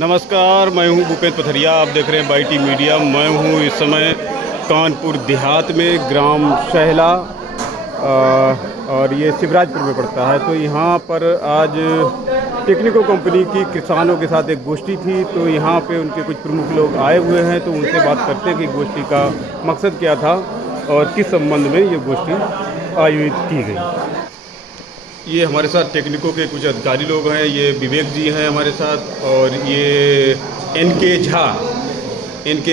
नमस्कार, मैं हूं भूपेंद्र पथरिया। आप देख रहे हैं बाईटी मीडिया। मैं हूं इस समय कानपुर देहात में, ग्राम शहला, और ये शिवराजपुर में पड़ता है। तो यहाँ पर आज टेक्निको कंपनी की किसानों के साथ एक गोष्ठी थी। तो यहाँ पे उनके कुछ प्रमुख लोग आए हुए हैं, तो उनसे बात करते हैं कि गोष्ठी का मकसद क्या था और किस संबंध में ये गोष्ठी आयोजित की गई। ये हमारे साथ टेक्निको के कुछ अधिकारी लोग हैं। ये विवेक जी हैं हमारे साथ, और ये एन के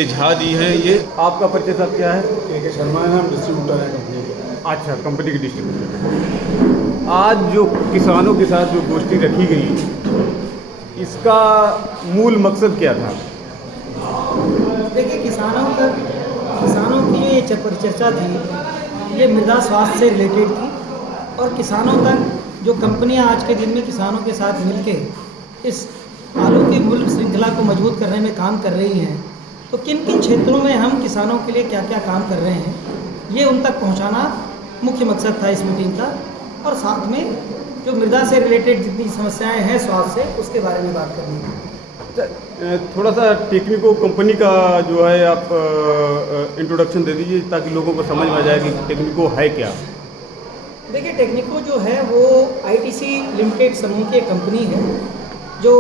झा जी हैं। ये आपका परिचय साहब क्या है? के शर्मा है, हम डिस्ट्रीब्यूटर हैं कंपनी के। अच्छा, कंपनी के डिस्ट्रीब्यूटर। आज जो किसानों के साथ जो गोष्ठी रखी गई, इसका मूल मकसद क्या था? देखिए, किसानों की जो ये परिचर्चा थी, ये मृदा स्वास्थ्य से रिलेटेड थी। और किसानों तक जो कंपनियां आज के दिन में किसानों के साथ मिलकर इस आलू की मूल्य श्रृंखला को मजबूत करने में काम कर रही हैं, तो किन किन क्षेत्रों में हम किसानों के लिए क्या क्या काम कर रहे हैं, ये उन तक पहुंचाना मुख्य मकसद था इस मीटिंग का। और साथ में जो मृदा से रिलेटेड जितनी समस्याएं हैं स्वास्थ्य से, उसके बारे में बात करनी है। थोड़ा सा टेक्निको कंपनी का जो है आप इंट्रोडक्शन दे दीजिए, ताकि लोगों को समझ में आ जाए कि टेक्निको है क्या। देखिए, टेक्निको जो है वो आईटीसी लिमिटेड समूह की एक कंपनी है, जो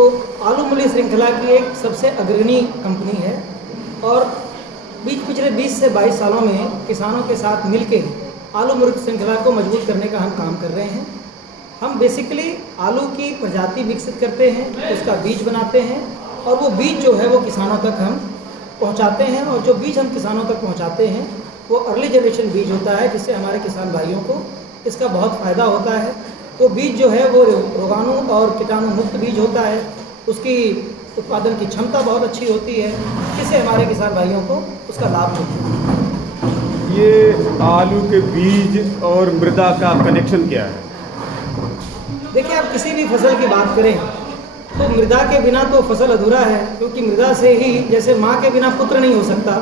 आलू मूल्य श्रृंखला की एक सबसे अग्रणी कंपनी है। और पिछले 20 से 22 सालों में किसानों के साथ मिलकर आलू मूल्य श्रृंखला को मजबूत करने का हम काम कर रहे हैं। हम बेसिकली आलू की प्रजाति विकसित करते हैं, उसका बीज बनाते हैं, और वो बीज जो है वो किसानों तक हम पहुंचाते हैं। और जो बीज हम किसानों तक पहुंचाते हैं वो अर्ली जनरेशन बीज होता है, जिससे हमारे किसान भाइयों को इसका बहुत फ़ायदा होता है। तो बीज जो है वो रोगाणु और कीटाणु मुक्त बीज होता है, उसकी उत्पादन की क्षमता बहुत अच्छी होती है, जिससे हमारे किसान भाइयों को उसका लाभ मिलता है। ये आलू के बीज और मृदा का कनेक्शन क्या है? देखिए, आप किसी भी फसल की बात करें तो मृदा के बिना तो फसल अधूरा है, क्योंकि मृदा से ही, जैसे माँ के बिना पुत्र नहीं हो सकता,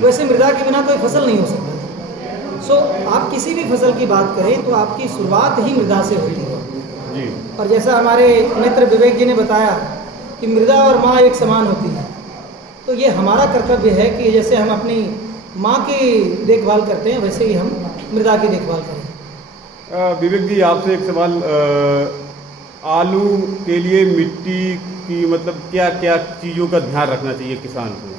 वैसे मृदा के बिना कोई फसल नहीं हो सकता। आप किसी भी फसल की बात करें तो आपकी शुरुआत ही मृदा से होती है जी। और जैसा हमारे मित्र विवेक जी ने बताया कि मृदा और माँ एक समान होती है, तो ये हमारा कर्तव्य है कि जैसे हम अपनी माँ की देखभाल करते हैं, वैसे ही हम मृदा की देखभाल करें। विवेक जी, आपसे एक सवाल। आलू के लिए मिट्टी की मतलब क्या क्या चीज़ों का ध्यान रखना चाहिए किसान को?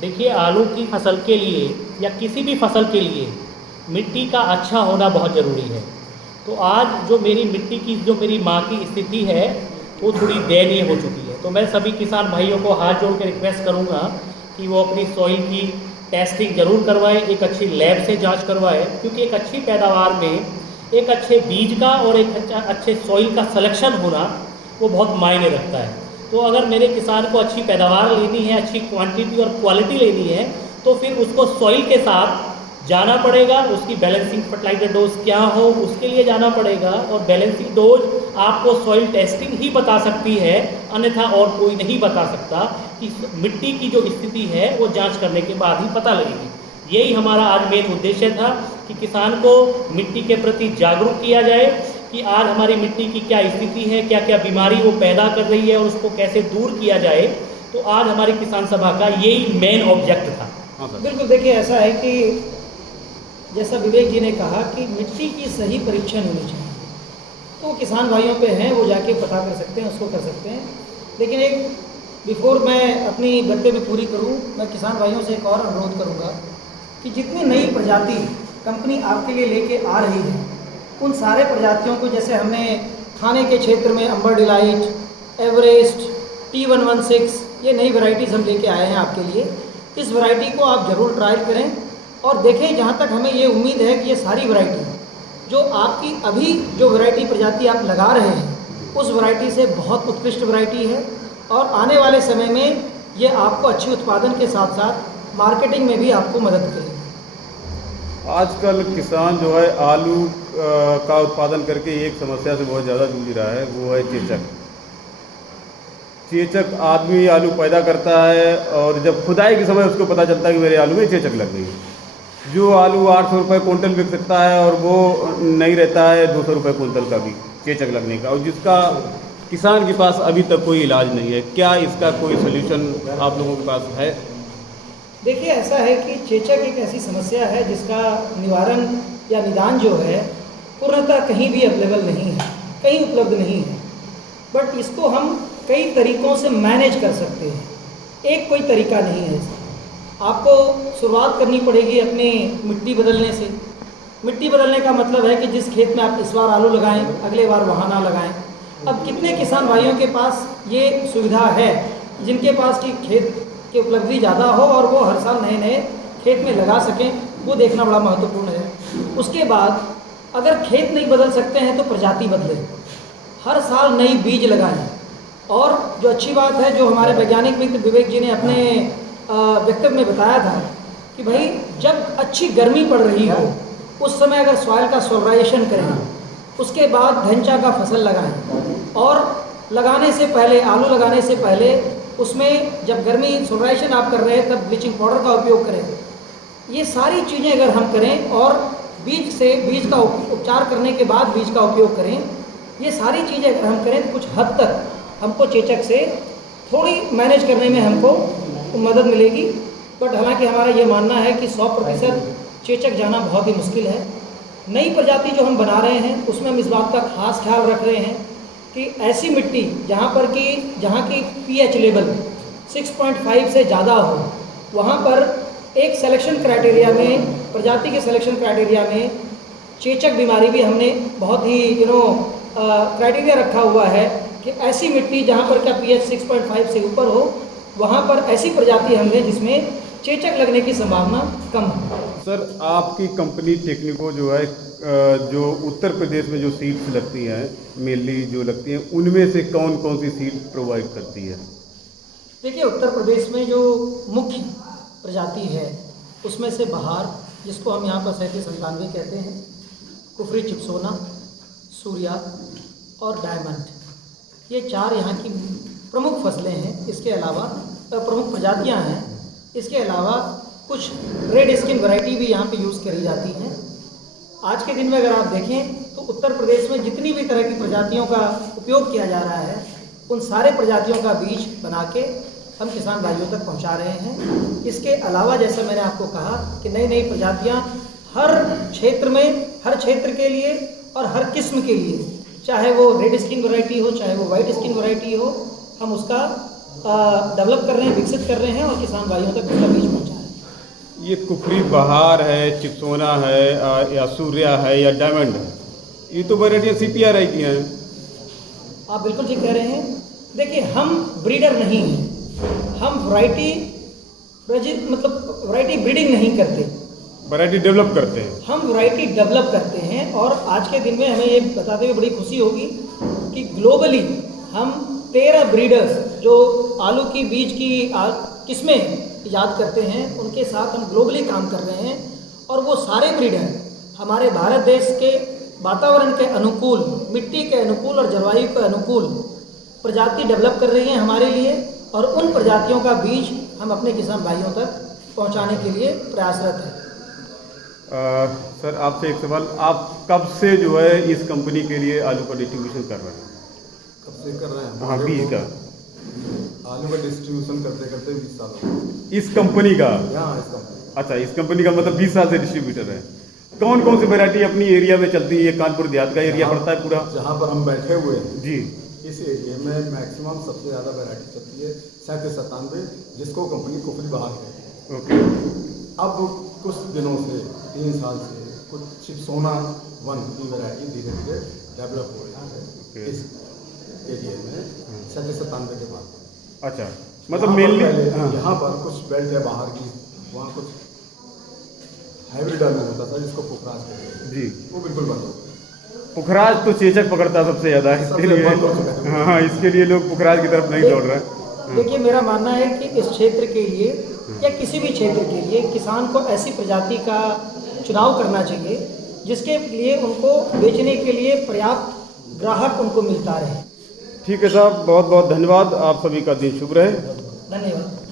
देखिए, आलू की फसल के लिए या किसी भी फसल के लिए मिट्टी का अच्छा होना बहुत ज़रूरी है। तो आज जो मेरी मिट्टी की, जो मेरी माँ की स्थिति है, वो थोड़ी दयनीय हो चुकी है। तो मैं सभी किसान भाइयों को हाथ जोड़ के रिक्वेस्ट करूँगा कि वो अपनी सॉइल की टेस्टिंग ज़रूर करवाएं, एक अच्छी लैब से जांच करवाएं, क्योंकि एक अच्छी पैदावार में एक अच्छे बीज का और एक अच्छे सॉइल का सिलेक्शन होना वो बहुत मायने रखता है। तो अगर मेरे किसान को अच्छी पैदावार लेनी है, अच्छी क्वांटिटी और क्वालिटी लेनी है, तो फिर उसको सॉइल के साथ जाना पड़ेगा। उसकी बैलेंसिंग फर्टिलाइजर डोज क्या हो, उसके लिए जाना पड़ेगा। और बैलेंसिंग डोज आपको सॉइल टेस्टिंग ही बता सकती है, अन्यथा और कोई नहीं बता सकता। कि मिट्टी की जो स्थिति है वो जांच करने के बाद ही पता लगेगी। यही हमारा आज मेन उद्देश्य था कि किसान को मिट्टी के प्रति जागरूक किया जाए कि आज हमारी मिट्टी की क्या स्थिति है, क्या क्या बीमारी वो पैदा कर रही है और उसको कैसे दूर किया जाए। तो आज हमारी किसान सभा का यही मेन ऑब्जेक्ट था। बिल्कुल, देखिए, ऐसा है कि जैसा विवेक जी ने कहा कि मिट्टी की सही परीक्षण होनी चाहिए। तो किसान भाइयों पे हैं, वो जाके पता कर सकते हैं, उसको कर सकते हैं। लेकिन एक बिफोर मैं अपनी वक्तव्य पूरी करूं, मैं किसान भाइयों से एक और अनुरोध करूंगा कि जितनी नई प्रजाति कंपनी आपके लिए लेके आ रही है, उन सारे प्रजातियों को, जैसे हमने खाने के क्षेत्र में अंबर डिलाइट, एवरेस्ट, T116, ये नई वैरायटीज़ हम लेके आए हैं आपके लिए। इस वैरायटी को आप ज़रूर ट्रायल करें और देखें। जहाँ तक हमें ये उम्मीद है कि ये सारी वैरायटी जो आपकी अभी जो वैरायटी प्रजाति आप लगा रहे हैं, उस वैरायटी से बहुत उत्कृष्ट वैरायटी है, और आने वाले समय में ये आपको अच्छी उत्पादन के साथ साथ मार्केटिंग में भी आपको मदद करेगी। आजकल किसान जो है आलू का उत्पादन करके एक समस्या से बहुत ज़्यादा जूझ रहा है, वो है चेचक। आदमी आलू पैदा करता है और जब खुदाई के समय उसको पता चलता है कि मेरे आलू में चेचक लग गई। जो आलू 800 रुपये कुंटल बिक सकता है और वो नहीं रहता है 200 रुपये कुंटल का भी चेचक लगने का। और जिसका किसान के पास अभी तक कोई इलाज नहीं है, क्या इसका कोई सोल्यूशन आप लोगों के पास है? देखिए, ऐसा है कि चेचक एक ऐसी समस्या है जिसका निवारण या निदान जो है पूर्णतः कहीं भी अवेलेबल नहीं है, कहीं उपलब्ध नहीं है। बट इसको हम कई तरीक़ों से मैनेज कर सकते हैं, एक कोई तरीका नहीं है इसका। आपको शुरुआत करनी पड़ेगी अपनी मिट्टी बदलने से। मिट्टी बदलने का मतलब है कि जिस खेत में आप इस बार आलू लगाएं, अगले बार वहाँ ना लगाएं। अब कितने किसान भाइयों के पास ये सुविधा है जिनके पास कि खेत की उपलब्धि ज़्यादा हो और वो हर साल नए नए खेत में लगा सकें, वो देखना बड़ा महत्वपूर्ण है। उसके बाद अगर खेत नहीं बदल सकते हैं तो प्रजाति बदलें, हर साल नई बीज लगाएं। और जो अच्छी बात है, जो हमारे वैज्ञानिक मित्र विवेक जी ने अपने वक्तव्य में बताया था कि भाई जब अच्छी गर्मी पड़ रही हो उस समय अगर सॉइल का सोलराइजेशन करें, उसके बाद धनचा का फसल लगाएं और लगाने से पहले, आलू लगाने से पहले उसमें जब गर्मी सोलराइजेशन आप कर रहे हैं तब ब्लीचिंग पाउडर का उपयोग करें। ये सारी चीज़ें अगर हम करें और बीज का उपचार करने के बाद बीज का उपयोग करें, ये सारी चीज़ें अगर हम करें तो कुछ हद तक हमको चेचक से थोड़ी मैनेज करने में हमको मदद मिलेगी। बट हालांकि हमारा ये मानना है कि 100% चेचक जाना बहुत ही मुश्किल है। नई प्रजाति जो हम बना रहे हैं उसमें हम इस बात का खास ख्याल रख रहे हैं कि ऐसी मिट्टी जहाँ की पीएच लेवल 6.5 से ज़्यादा हो, वहाँ पर एक सिलेक्शन क्राइटेरिया में, प्रजाति के सिलेक्शन क्राइटेरिया में चेचक बीमारी भी हमने बहुत ही क्राइटेरिया रखा हुआ है कि ऐसी मिट्टी जहाँ पर का पीएच 6.5 से ऊपर हो, वहाँ पर ऐसी प्रजाति हमने जिसमें चेचक लगने की संभावना कम है। सर, आपकी कंपनी टेक्निको जो है, जो उत्तर प्रदेश में जो सीड्स लगती हैं, मेनली जो लगती हैं, उनमें से कौन कौन सी सीड प्रोवाइड करती है? देखिए, उत्तर प्रदेश में जो मुख्य प्रजाति है उसमें से बहार, जिसको हम यहाँ पर 3797 कहते हैं, कुफरी चिप्सोना, सूर्या और डायमंड, ये 4 यहाँ की प्रमुख फसलें हैं। इसके अलावा प्रमुख प्रजातियाँ हैं। इसके अलावा कुछ रेड स्किन वैरायटी भी यहाँ पे यूज़ करी जाती हैं। आज के दिन में अगर आप देखें तो उत्तर प्रदेश में जितनी भी तरह की प्रजातियों का उपयोग किया जा रहा है, उन सारे प्रजातियों का बीज बना के हम किसान भाइयों तक पहुँचा रहे हैं। इसके अलावा जैसा मैंने आपको कहा कि नई नई प्रजातियाँ हर क्षेत्र के लिए और हर किस्म के लिए, चाहे वो रेड स्किन वैरायटी हो, चाहे वो वाइट स्किन वैरायटी हो, हम उसका डेवलप कर रहे हैं, विकसित कर रहे हैं और किसान भाइयों तक उसका बीज पहुँचा रहे हैं। ये कुफरी बहार है, चिप्सोना है, या सूर्या है, या डायमंड है, ये तो वैरायटियाँ CPRI की हैं। आप बिल्कुल ठीक कह रहे हैं। देखिए, हम ब्रीडर नहीं हैं, हम वैरायटी ब्रीडिंग नहीं करते, वैरायटी डेवलप करते हैं। हम वैरायटी डेवलप करते हैं। और आज के दिन में हमें ये बताते हुए बड़ी खुशी होगी कि ग्लोबली हम 13 ब्रीडर्स जो आलू की बीज की किस्में ईजाद करते हैं, उनके साथ हम ग्लोबली काम कर रहे हैं। और वो सारे ब्रीडर हमारे भारत देश के वातावरण के अनुकूल, मिट्टी के अनुकूल और जलवायु के अनुकूल प्रजाति डेवलप कर रही हैं हमारे लिए, और उन प्रजातियों का बीज हम अपने किसान भाइयों तक पहुंचाने के लिए प्रयासरत हैं। सर, आपसे एक सवाल, आप कब से जो है इस कंपनी के लिए आलू का डिस्ट्रीब्यूशन कर रहे हैं? कब से कर रहे हैं? हाँ, बीज का। आलू का डिस्ट्रीब्यूशन करते करते 20 साल हो गए। इस कंपनी का? हाँ, इस कंपनी। अच्छा, इस कंपनी का मतलब 20 साल से डिस्ट्रीब्यूटर है। कौन कौन सी वैरायटी अपनी एरिया में चलती है? ये कानपुर देहात का एरिया पड़ता है पूरा? जहाँ पर हम बैठे हुए हैं जी, इस एरिया में मैक्सिमम सबसे ज़्यादा वैरायटी चलती है 3797, जिसको कंपनी कुफरी बहार कहती है। ओके। अब कुछ दिनों से, 3 साल से, कुछ चिप्सोना 1 की वैरायटी धीरे धीरे डेवलप हो रही है इस एरिया में 3797 के बाद। अच्छा, मतलब मेनली यहाँ पर कुछ बेल्ट है बाहर की, वहाँ कुछ हाइब्रिड आलू होता था जिसको पुखराज कहते हैं जी, वो बिल्कुल बंद हो गया। पुखराज तो चेचक पकड़ता सबसे ज़्यादा, इसके लिए हाँ, इसके लिए लोग पुखराज की तरफ नहीं दौड़ रहे हैं। देखिए, मेरा मानना है कि इस क्षेत्र के लिए या किसी भी क्षेत्र के लिए किसान को ऐसी प्रजाति का चुनाव करना चाहिए जिसके लिए उनको बेचने के लिए पर्याप्त ग्राहक उनको मिलता रहे। ठीक है साहब, बहुत बहुत धन्यवाद। आप सभी का दिन शुभ रहे। धन्यवाद।